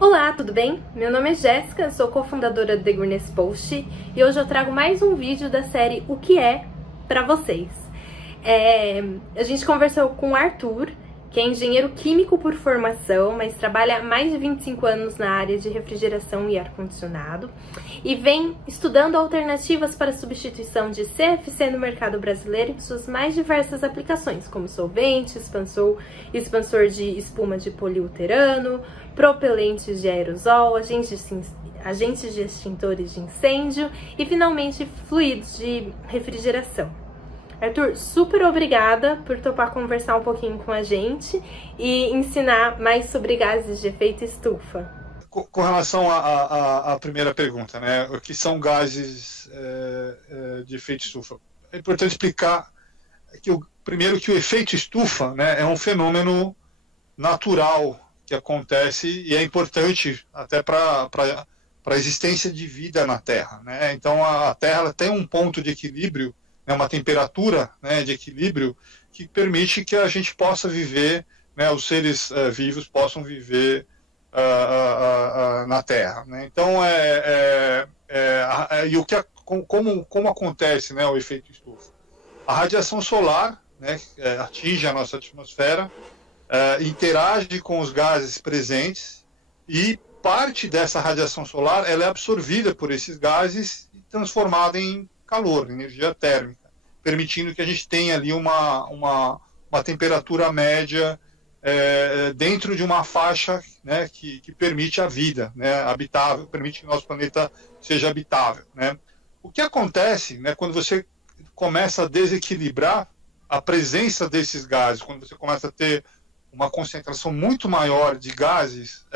Olá, tudo bem? Meu nome é Jéssica, sou cofundadora do The Greenest Post e hoje eu trago mais um vídeo da série O que é para vocês. A gente conversou com o Arthur, que é engenheiro químico por formação, mas trabalha há mais de 25 anos na área de refrigeração e ar-condicionado e vem estudando alternativas para a substituição de CFC no mercado brasileiro em suas mais diversas aplicações, como solvente, expansor de espuma de poliuretano, propelentes de aerosol, agentes de extintores de incêndio e, finalmente, fluidos de refrigeração. Arthur, super obrigada por topar conversar um pouquinho com a gente e ensinar mais sobre gases de efeito estufa. Com relação à primeira pergunta, né, o que são gases de efeito estufa? É importante explicar primeiro que o efeito estufa, né, é um fenômeno natural que acontece e é importante até para a existência de vida na Terra, né? Então a Terra ela tem um ponto de equilíbrio, né, uma temperatura, né, de equilíbrio que permite que a gente possa viver, né, os seres vivos possam viver na Terra, né? Então como acontece, né, o efeito estufa? A radiação solar, né, atinge a nossa atmosfera, interage com os gases presentes e parte dessa radiação solar ela é absorvida por esses gases e transformada em calor, energia térmica, permitindo que a gente tenha ali uma temperatura média dentro de uma faixa, né, que permite a vida, né, habitável, permite que o nosso planeta seja habitável, né? O que acontece, né, quando você começa a desequilibrar a presença desses gases, quando você começa a ter uma concentração muito maior de gases,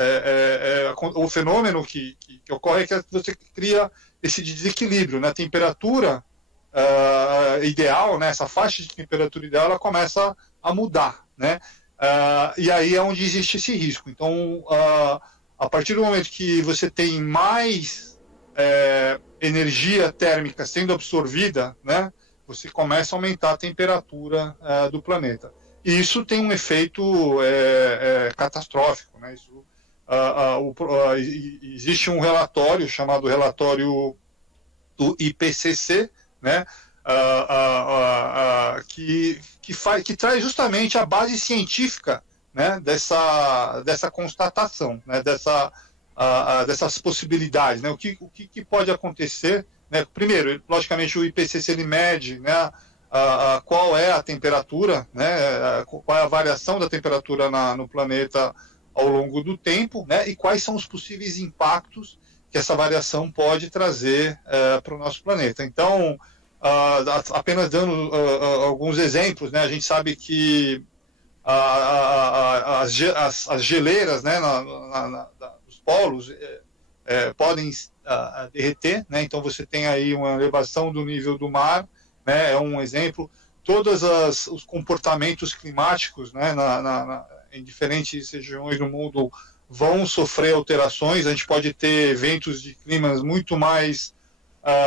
o fenômeno que ocorre é que você cria esse desequilíbrio, né? A temperatura ideal, né? Essa faixa de temperatura ideal, ela começa a mudar, né? E aí é onde existe esse risco. Então, a partir do momento que você tem mais energia térmica sendo absorvida, né? Você começa a aumentar a temperatura do planeta. E isso tem um efeito catastrófico, né? Existe um relatório chamado relatório do IPCC, né? Que traz justamente a base científica, né, dessa constatação, né, dessas possibilidades, né? O que pode acontecer, né? Primeiro, logicamente, o IPCC ele mede, né, qual é a temperatura, né, qual é a variação da temperatura no planeta ao longo do tempo, né, e quais são os possíveis impactos que essa variação pode trazer para o nosso planeta. Então, apenas dando alguns exemplos, né, a gente sabe que as geleiras, né, nos polos podem derreter, né, então você tem aí uma elevação do nível do mar, né, é um exemplo. Todos os comportamentos climáticos, né, em diferentes regiões do mundo vão sofrer alterações. A gente pode ter eventos de climas muito mais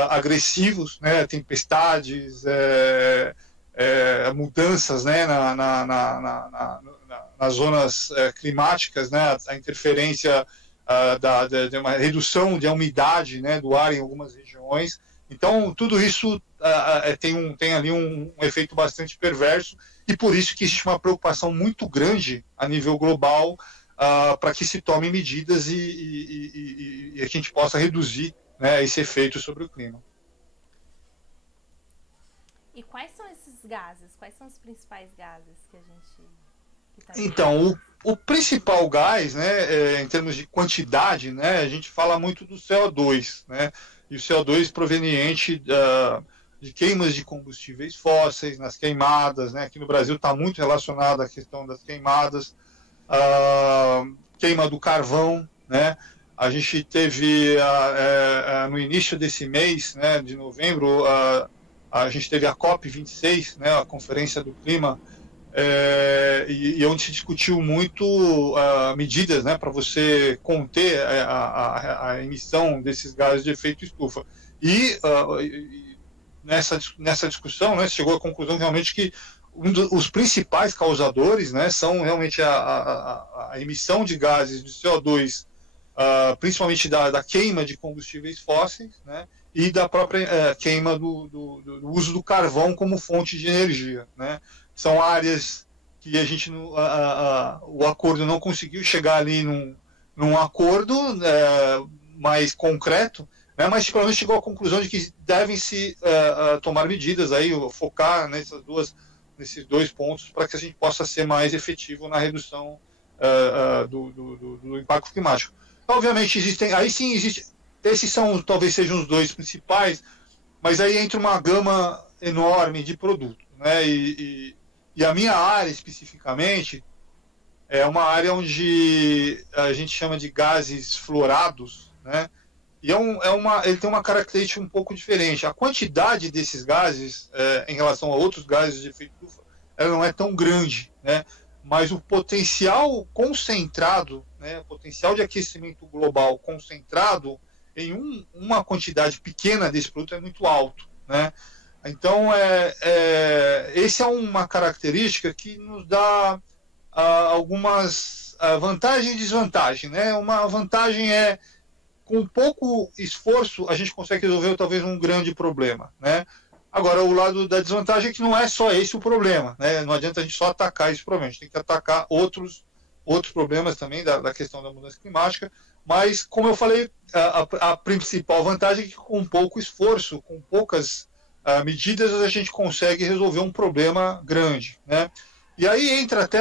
agressivos, né, tempestades, mudanças, né, nas zonas climáticas, né, a interferência de uma redução de umidade, né, do ar em algumas regiões. Então, tudo isso tem ali um efeito bastante perverso e por isso que existe uma preocupação muito grande a nível global para que se tomem medidas e a gente possa reduzir, né, esse efeito sobre o clima. E quais são esses gases? Quais são os principais gases que a gente... Então, o principal gás, né, em termos de quantidade, né, a gente fala muito do CO2, né? E o CO2 proveniente de queimas de combustíveis fósseis, nas queimadas, né? Aqui no Brasil está muito relacionado à questão das queimadas, queima do carvão, né? A gente teve, no início desse mês, né, de novembro, a gente teve a COP26, né, a Conferência do Clima, e onde se discutiu muito medidas, né, para você conter a emissão desses gases de efeito estufa. E nessa discussão, né, chegou à conclusão realmente que os principais causadores, né, são realmente a emissão de gases de CO2 principalmente da queima de combustíveis fósseis, né, e da própria queima do uso do carvão como fonte de energia, né. São áreas que a gente o acordo não conseguiu chegar ali num acordo mais concreto, né, mas pelo menos chegou à conclusão de que devem se tomar medidas aí, focar nesses dois pontos para que a gente possa ser mais efetivo na redução do impacto climático. Obviamente esses talvez sejam os dois principais, mas aí entra uma gama enorme de produtos, né? E a minha área especificamente é uma área onde a gente chama de gases fluorados, né? E ele tem uma característica um pouco diferente. A quantidade desses gases em relação a outros gases de efeito estufa, ela não é tão grande, né? Mas o potencial concentrado, né, o potencial de aquecimento global concentrado em uma quantidade pequena desse produto é muito alto, né? Então, essa é uma característica que nos dá algumas vantagens e desvantagens, né? Uma vantagem com pouco esforço, a gente consegue resolver talvez um grande problema, né? Agora, o lado da desvantagem é que não é só esse o problema, né? Não adianta a gente só atacar esse problema, a gente tem que atacar outros problemas também da questão da mudança climática, mas, como eu falei, a principal vantagem é que com pouco esforço, com poucas medidas, a gente consegue resolver um problema grande, né? E aí entra até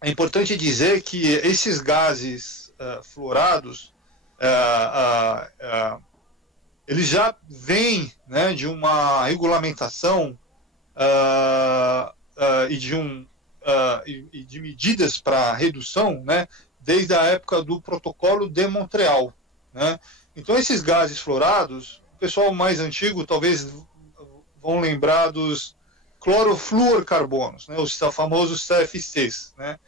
é importante dizer que esses gases fluorados, eles já vêm, né, de uma regulamentação e de medidas para redução, né, desde a época do Protocolo de Montreal, né? Então, esses gases fluorados, o pessoal mais antigo talvez vão lembrar dos clorofluorcarbonos, né, os famosos CFCs, né?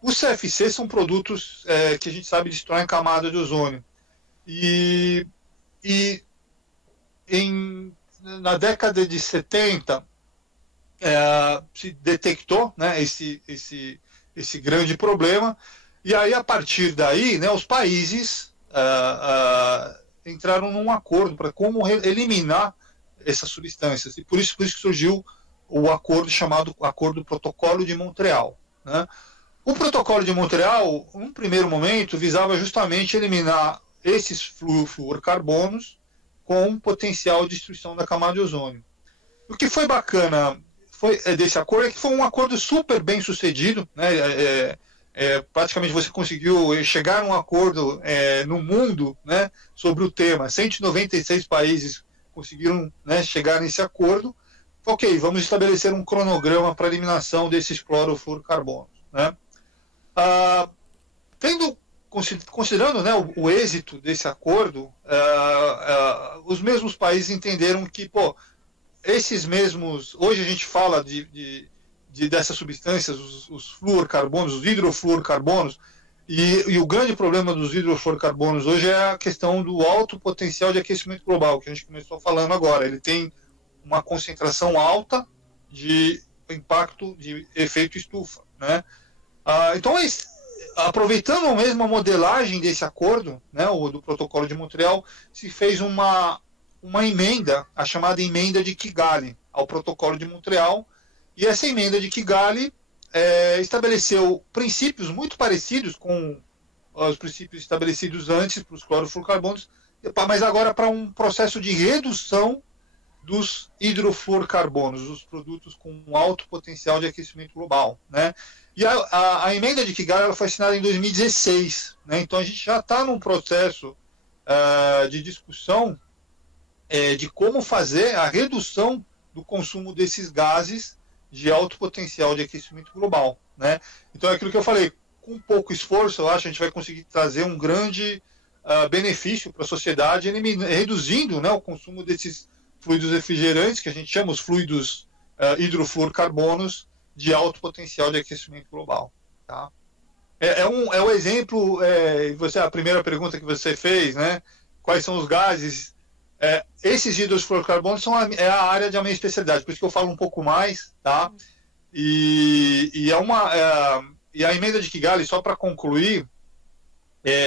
Os CFCs são produtos que a gente sabe destroem a camada de ozônio. Na década de 70, se detectou, né, esse grande problema, e aí, a partir daí, né, os países entraram num acordo para como eliminar essas substâncias, e por isso que surgiu o acordo chamado Acordo Protocolo de Montreal, né? O Protocolo de Montreal, num primeiro momento, visava justamente eliminar esses fluorcarbonos com potencial de destruição da camada de ozônio. O que foi bacana desse acordo é que foi um acordo super bem sucedido, né? Praticamente você conseguiu chegar a um acordo no mundo, né, sobre o tema. 196 países conseguiram, né, chegar nesse acordo. Ok, vamos estabelecer um cronograma para a eliminação desses clorofluorcarbonos, né? Considerando, né, o êxito desse acordo, os mesmos países entenderam que, esses mesmos... Hoje a gente fala dessas substâncias, os fluorcarbonos, os hidrofluorcarbonos, e o grande problema dos hidrofluorcarbonos hoje é a questão do alto potencial de aquecimento global, que a gente começou falando agora. Ele tem uma concentração alta de impacto de efeito estufa, né? Então, aproveitando mesmo a modelagem desse acordo, né, do Protocolo de Montreal, se fez uma emenda, a chamada Emenda de Kigali, ao Protocolo de Montreal, e essa Emenda de Kigali estabeleceu princípios muito parecidos com os princípios estabelecidos antes para os clorofluorcarbonos, mas agora para um processo de redução dos hidrofluorcarbonos, os produtos com alto potencial de aquecimento global, né? E a emenda de Kigali ela foi assinada em 2016, né? Então a gente já está num processo de discussão de como fazer a redução do consumo desses gases de alto potencial de aquecimento global, né? Então é aquilo que eu falei, com pouco esforço, eu acho que a gente vai conseguir trazer um grande benefício para a sociedade, reduzindo, né, o consumo desses fluidos refrigerantes, que a gente chama os fluidos hidrofluorcarbonos, de alto potencial de aquecimento global, tá? O exemplo, a primeira pergunta que você fez, né? Quais são os gases? Esses hidrofluorcarbonos é a área da minha especialidade, por isso que eu falo um pouco mais, tá? E a emenda de Kigali, só para concluir,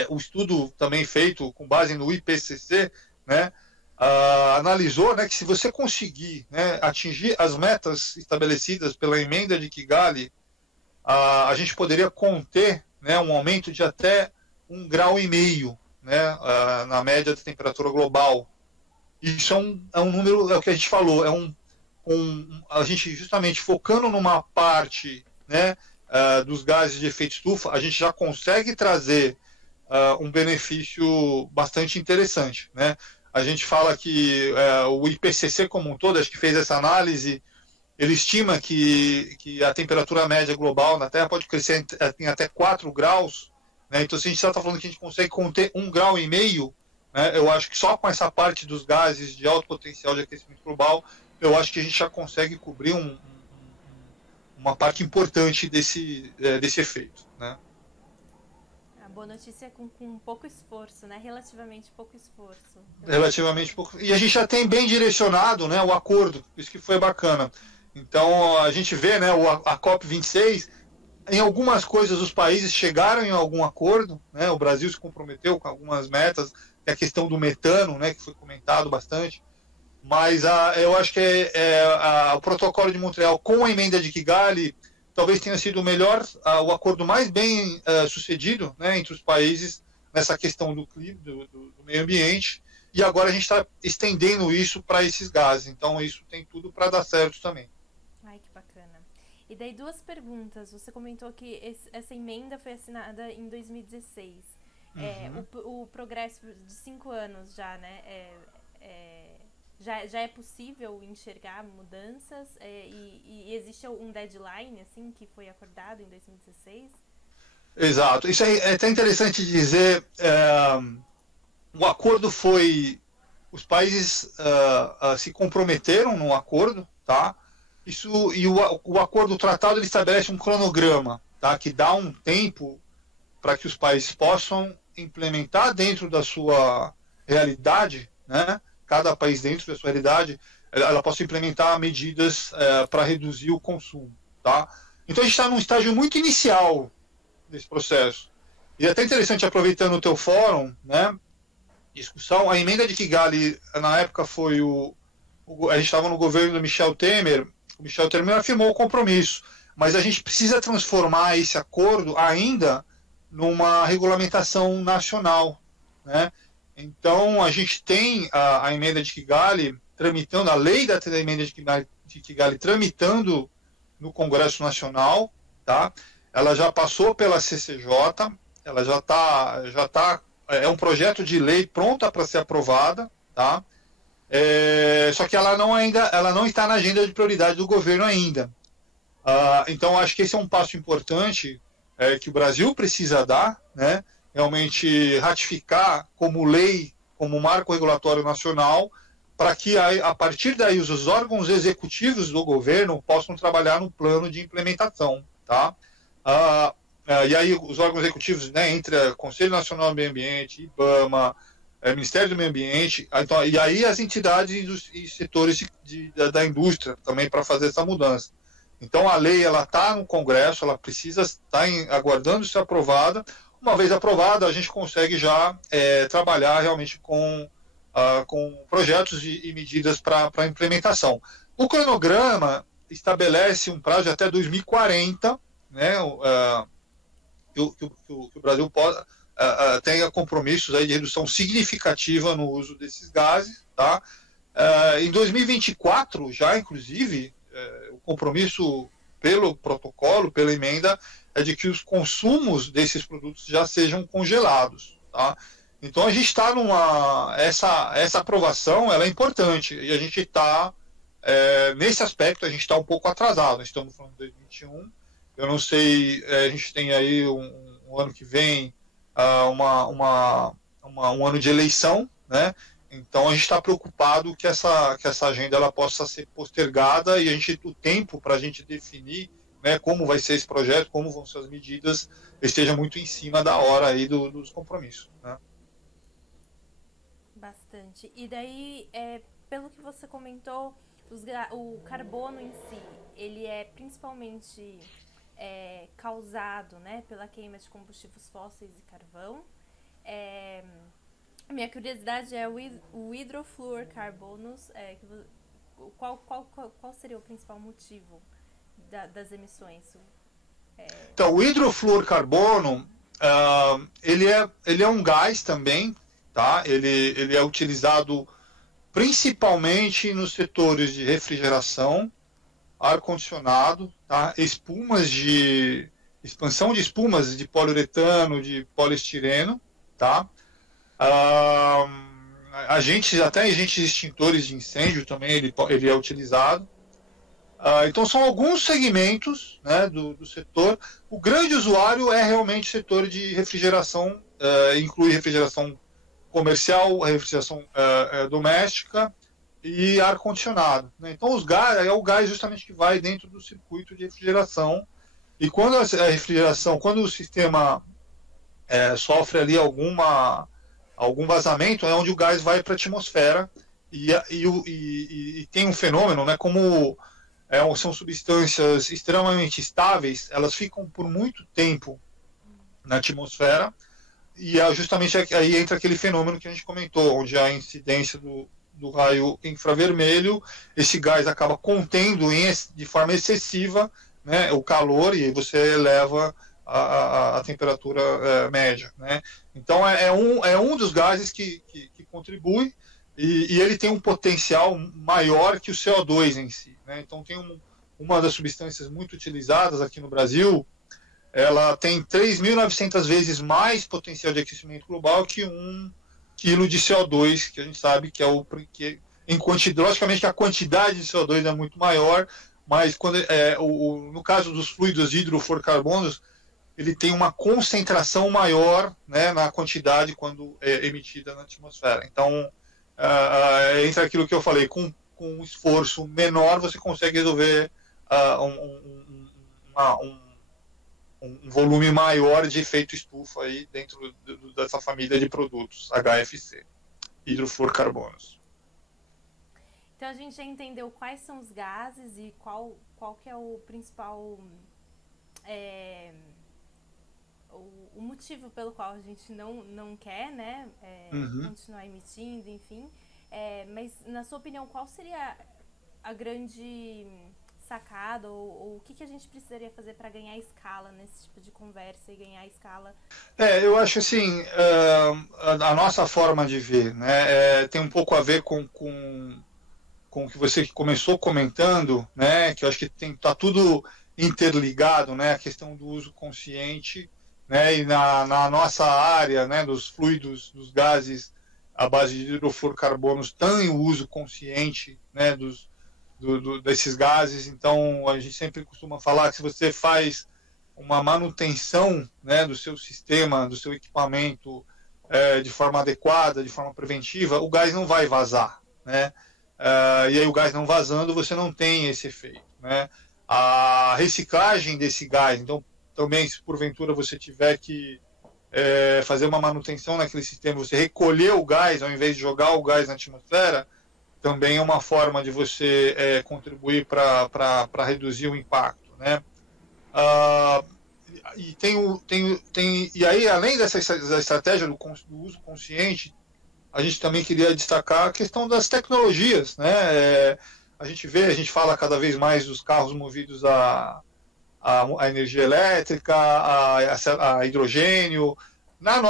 o estudo também feito com base no IPCC, né, analisou, né, que se você conseguir, né, atingir as metas estabelecidas pela emenda de Kigali, a gente poderia conter, né, um aumento de até 1,5 graus, né, na média da temperatura global. Isso é um número, é o que a gente falou, a gente justamente focando numa parte, né, dos gases de efeito estufa, a gente já consegue trazer um benefício bastante interessante, né? A gente fala que o IPCC como um todo, acho que fez essa análise, ele estima que a temperatura média global na Terra pode crescer em até 4 graus, né? Então, se a gente está falando que a gente consegue conter 1,5 graus, né, eu acho que só com essa parte dos gases de alto potencial de aquecimento global, eu acho que a gente já consegue cobrir uma parte importante desse efeito, né? A boa notícia é com pouco esforço, né? Relativamente pouco esforço. Relativamente pouco. E a gente já tem bem direcionado, né, o acordo, isso que foi bacana. Então a gente vê, né, a COP26, em algumas coisas os países chegaram em algum acordo, né, o Brasil se comprometeu com algumas metas, a questão do metano, né, que foi comentado bastante, mas eu acho que o protocolo de Montreal com a emenda de Kigali talvez tenha sido o melhor, o acordo mais bem sucedido, né, entre os países nessa questão do clima, do meio ambiente, e agora a gente está estendendo isso para esses gases, então isso tem tudo para dar certo também. Ai, que bacana. E daí duas perguntas. Você comentou que essa emenda foi assinada em 2016. Uhum. O progresso de 5 anos já, né? Já é possível enxergar mudanças e existe um deadline assim que foi acordado em 2016? Exato. Isso aí é até interessante dizer. O acordo foi. Os países se comprometeram no acordo, tá? Isso, e o acordo, o tratado, ele estabelece um cronograma, tá? Que dá um tempo para que os países possam implementar dentro da sua realidade, né? Cada país dentro da sua realidade, ela possa implementar medidas para reduzir o consumo, tá? Então a gente está num estágio muito inicial desse processo. E é até interessante, aproveitando o teu fórum, né? Discussão, a emenda de Kigali, na época foi a gente estava no governo do Michel Temer, o Michel Temer afirmou o compromisso, mas a gente precisa transformar esse acordo ainda numa regulamentação nacional, né? Então a gente tem a emenda de Kigali tramitando, a lei da emenda de Kigali tramitando no Congresso Nacional, tá? Ela já passou pela CCJ, ela já tá é um projeto de lei pronta para ser aprovada, tá? Só que ela não está na agenda de prioridade do governo ainda. Então acho que esse é um passo importante que o Brasil precisa dar, né? Realmente ratificar como lei, como marco regulatório nacional, para que a partir daí os órgãos executivos do governo possam trabalhar no plano de implementação, tá? E aí os órgãos executivos, né, entre o Conselho Nacional do Meio Ambiente, IBAMA, Ministério do Meio Ambiente, então, e aí as entidades e setores da indústria também para fazer essa mudança. Então a lei ela está no Congresso, ela precisa estar aguardando ser aprovada. Uma vez aprovada, a gente consegue já trabalhar realmente com projetos e medidas para implementação. O cronograma estabelece um prazo de até 2040, né, que o Brasil tenha compromissos aí de redução significativa no uso desses gases. Tá? Em 2024, já inclusive, o compromisso pelo protocolo, pela emenda, é de que os consumos desses produtos já sejam congelados. Tá? Então a gente está essa aprovação ela é importante e a gente está nesse aspecto a gente está um pouco atrasado. Estamos falando de 2021. Eu não sei, a gente tem aí um ano que vem um ano de eleição, né? Então a gente está preocupado que essa agenda ela possa ser postergada e o tempo para a gente definir, né, como vai ser esse projeto, como vão ser as medidas, esteja muito em cima da hora aí dos compromissos, né? Bastante. E daí, pelo que você comentou, o carbono em si, ele é principalmente causado, né, pela queima de combustíveis fósseis e carvão. A minha curiosidade é o hidrofluorcarbonos. Qual seria o principal motivo das emissões? Então, o hidrofluorcarbono, ele é um gás também, tá? Ele é utilizado principalmente nos setores de refrigeração, ar-condicionado, tá? Expansão de espumas de poliuretano, de poliestireno, tá? Até agentes extintores de incêndio também ele é utilizado. Então são alguns segmentos, né, do setor. O grande usuário é realmente o setor de refrigeração, inclui refrigeração comercial, refrigeração doméstica e ar-condicionado, né? Então é o gás justamente que vai dentro do circuito de refrigeração. E quando quando o sistema sofre ali algum vazamento, é onde o gás vai para a atmosfera e tem um fenômeno, né, como são substâncias extremamente estáveis, elas ficam por muito tempo na atmosfera e justamente aí entra aquele fenômeno que a gente comentou, onde a incidência do raio infravermelho, esse gás acaba contendo de forma excessiva, né, o calor e você eleva a temperatura média, né? Então é um dos gases que contribui e ele tem um potencial maior que o CO2 em si, né? Então tem uma das substâncias muito utilizadas aqui no Brasil, ela tem 3.900 vezes mais potencial de aquecimento global que 1 quilo de CO2, que a gente sabe que logicamente a quantidade de CO2 é muito maior, mas no caso dos fluidos de hidrofluorcarbonos, ele tem uma concentração maior, né, na quantidade quando é emitida na atmosfera. Então, entre aquilo que eu falei, com um esforço menor, você consegue resolver um volume maior de efeito estufa aí dentro dessa família de produtos, HFC, hidrofluorcarbonos. Então a gente já entendeu quais são os gases e qual que é o principal o motivo pelo qual a gente não quer, né, continuar emitindo, enfim. Mas, na sua opinião, qual seria a grande sacada ou o que a gente precisaria fazer para ganhar escala nesse tipo de conversa e ganhar escala? Eu acho assim, a nossa forma de ver, né, tem um pouco a ver com o que você começou comentando, né, que eu acho que tá tudo interligado, né, a questão do uso consciente, né, e na nossa área, né, dos fluidos, dos gases à base de hidrofluorcarbonos, tem o uso consciente, né, desses gases. Então a gente sempre costuma falar que se você faz uma manutenção, né, do seu sistema, do seu equipamento de forma adequada, de forma preventiva, o gás não vai vazar, né? E aí o gás não vazando, você não tem esse efeito, né? A reciclagem desse gás, então também se porventura você tiver que fazer uma manutenção naquele sistema, você recolher o gás ao invés de jogar o gás na atmosfera, também é uma forma de você contribuir para reduzir o impacto, né? E aí, além dessa estratégia do uso consciente, a gente também queria destacar a questão das tecnologias, né? A gente fala cada vez mais dos carros movidos a energia elétrica, a hidrogênio. Na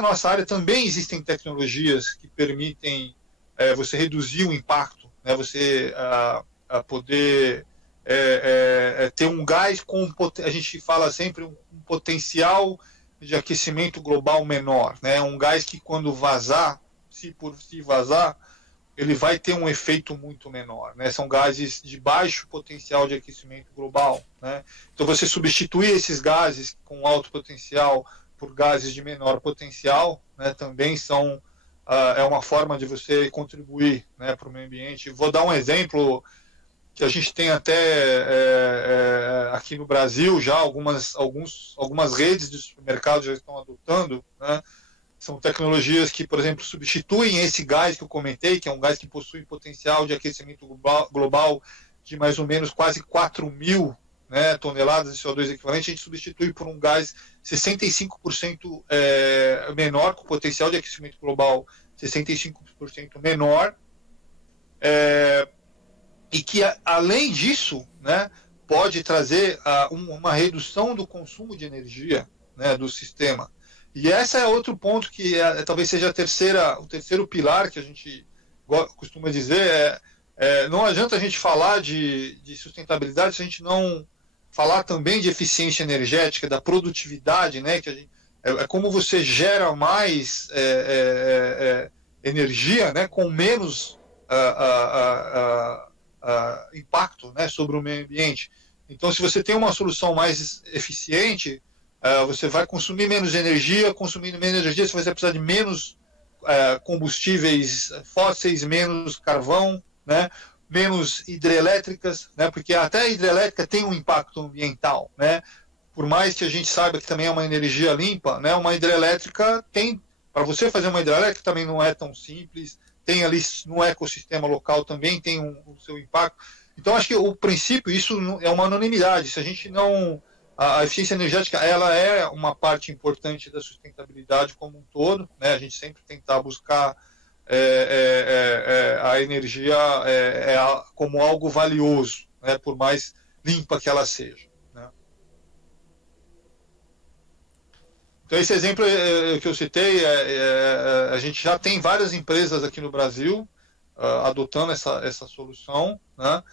nossa área também existem tecnologias que permitem você reduzir o impacto, né? Você poder ter um gás a gente fala sempre um potencial de aquecimento global menor, né? Um gás que quando vazar, se por si vazar, ele vai ter um efeito muito menor, né? São gases de baixo potencial de aquecimento global, né? Então você substituir esses gases com alto potencial por gases de menor potencial, né, também é uma forma de você contribuir, né, para o meio ambiente. Vou dar um exemplo que a gente tem até aqui no Brasil já algumas redes de supermercados já estão adotando, né? São tecnologias que, por exemplo, substituem esse gás que eu comentei, que é um gás que possui potencial de aquecimento global de mais ou menos quase 4.000 né, toneladas de CO2 equivalente, a gente substitui por um gás 65% menor, com potencial de aquecimento global 65% menor, e que, além disso, né, pode trazer uma redução do consumo de energia, né, do sistema. E esse é outro ponto que talvez seja o terceiro pilar que a gente costuma dizer, não adianta a gente falar de sustentabilidade se a gente não falar também de eficiência energética, da produtividade, né, que é como você gera mais energia, né, com menos impacto, né, sobre o meio ambiente. Então, se você tem uma solução mais eficiente, você vai consumir menos energia, consumindo menos energia, você vai precisar de menos combustíveis fósseis, menos carvão, né, menos hidrelétricas, né, porque até a hidrelétrica tem um impacto ambiental, né, por mais que a gente saiba que também é uma energia limpa, né, uma hidrelétrica tem, para você fazer uma hidrelétrica também não é tão simples, tem ali no ecossistema local também tem o seu impacto. Então, acho que o princípio, isso é uma anonimidade, se a gente não... A eficiência energética, ela é uma parte importante da sustentabilidade como um todo, né? A gente sempre tentar buscar a energia como algo valioso, né? Por mais limpa que ela seja, né? Então, esse exemplo que eu citei, a gente já tem várias empresas aqui no Brasil adotando essa solução, né?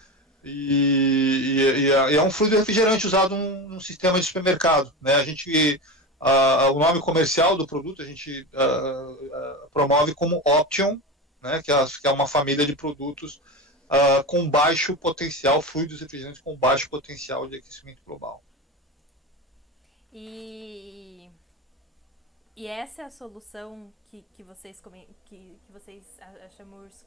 E é um fluido refrigerante usado num sistema de supermercado, né? O nome comercial do produto a gente promove como Option, né? Que é uma família de produtos com baixo potencial, fluidos refrigerantes com baixo potencial de aquecimento global. E essa é a solução que vocês a Chemours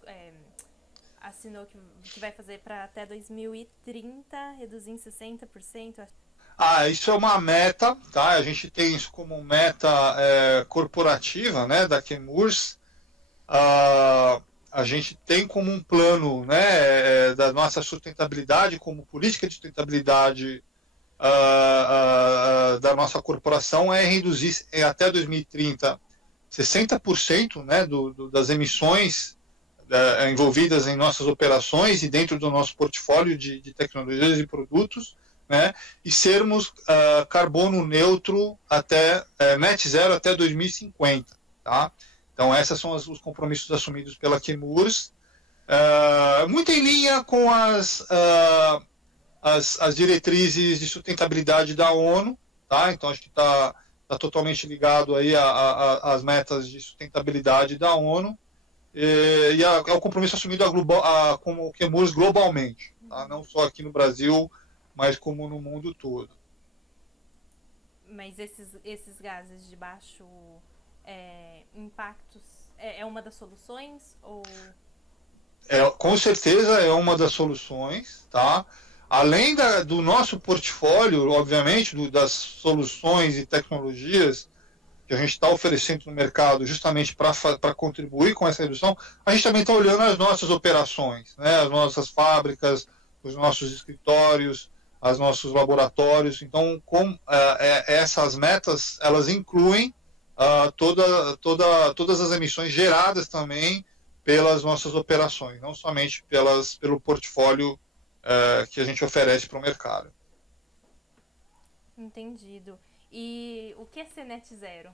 assinou que vai fazer para até 2030 reduzir em 60%? Isso é uma meta, tá? A gente tem isso como meta corporativa, né, da Chemours. A gente tem como um plano, né, da nossa sustentabilidade, como política de sustentabilidade da nossa corporação reduzir até 2030 60%, né, das emissões envolvidas em nossas operações e dentro do nosso portfólio de tecnologias e produtos, né, e sermos carbono neutro net zero até 2050, tá? Então esses são os compromissos assumidos pela Chemours, muito em linha com as diretrizes de sustentabilidade da ONU, tá? Então acho que está totalmente ligado aí às metas de sustentabilidade da ONU. É o compromisso assumido como Chemours globalmente, tá? Não só aqui no Brasil, mas como no mundo todo. Mas esses gases de baixo impactos é uma das soluções? Ou... com certeza é uma das soluções, tá? Além do nosso portfólio, obviamente, das soluções e tecnologias que a gente está oferecendo no mercado justamente para contribuir com essa redução, a gente também está olhando as nossas operações, né, as nossas fábricas, os nossos escritórios, os nossos laboratórios. Então, essas metas, elas incluem todas as emissões geradas também pelas nossas operações, não somente pelo portfólio que a gente oferece para o mercado. Entendido. E o que é ser net zero?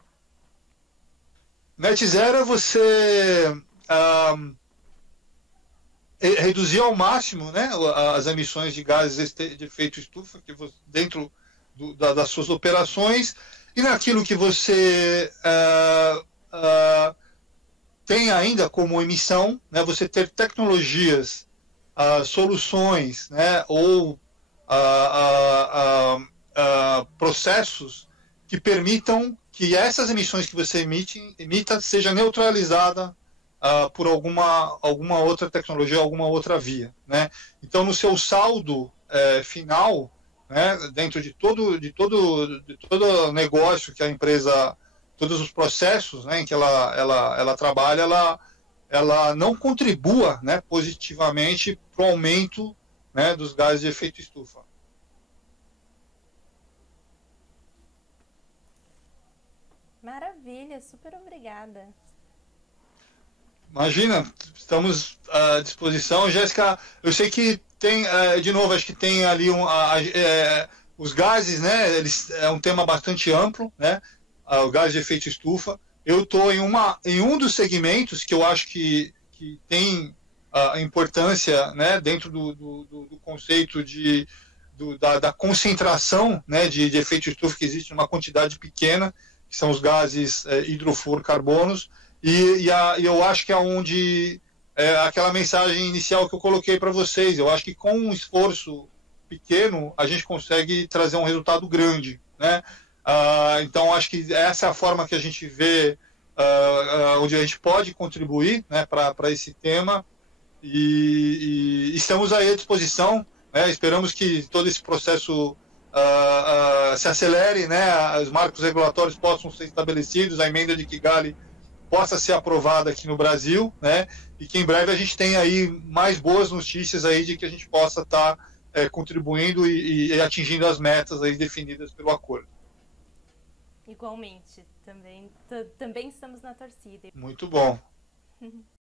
Net zero é você reduzir ao máximo, né, as emissões de gases de efeito estufa dentro das suas operações, e naquilo que você tem ainda como emissão, né, você ter tecnologias, soluções, né, ou processos que permitam que essas emissões que você emita seja neutralizada por alguma outra tecnologia, alguma outra via, né? Então, no seu saldo final, né, dentro de todo negócio que a empresa, todos os processos, né, em que ela trabalha, ela não contribua, né, positivamente para o aumento, né, dos gases de efeito estufa. maravilha, super obrigada. Imagina, estamos à disposição. Jéssica, eu sei que tem, de novo, acho que tem ali os gases, né? É um tema bastante amplo, né? O gás de efeito estufa. Eu estou em um dos segmentos que eu acho que tem importância, né? Dentro do conceito da concentração, né? De efeito estufa que existe numa quantidade pequena, que são os gases hidrofluorocarbonos. E eu acho que é onde aquela mensagem inicial que eu coloquei para vocês. Eu acho que com um esforço pequeno a gente consegue trazer um resultado grande, né? Então acho que essa é a forma que a gente vê onde a gente pode contribuir, né, para esse tema e estamos aí à disposição, né? Esperamos que todo esse processo se acelere, né? Os marcos regulatórios possam ser estabelecidos, a emenda de Kigali possa ser aprovada aqui no Brasil, né? E que em breve a gente tenha aí mais boas notícias aí de que a gente possa estar contribuindo e atingindo as metas aí definidas pelo acordo. Igualmente, também estamos na torcida. Muito bom.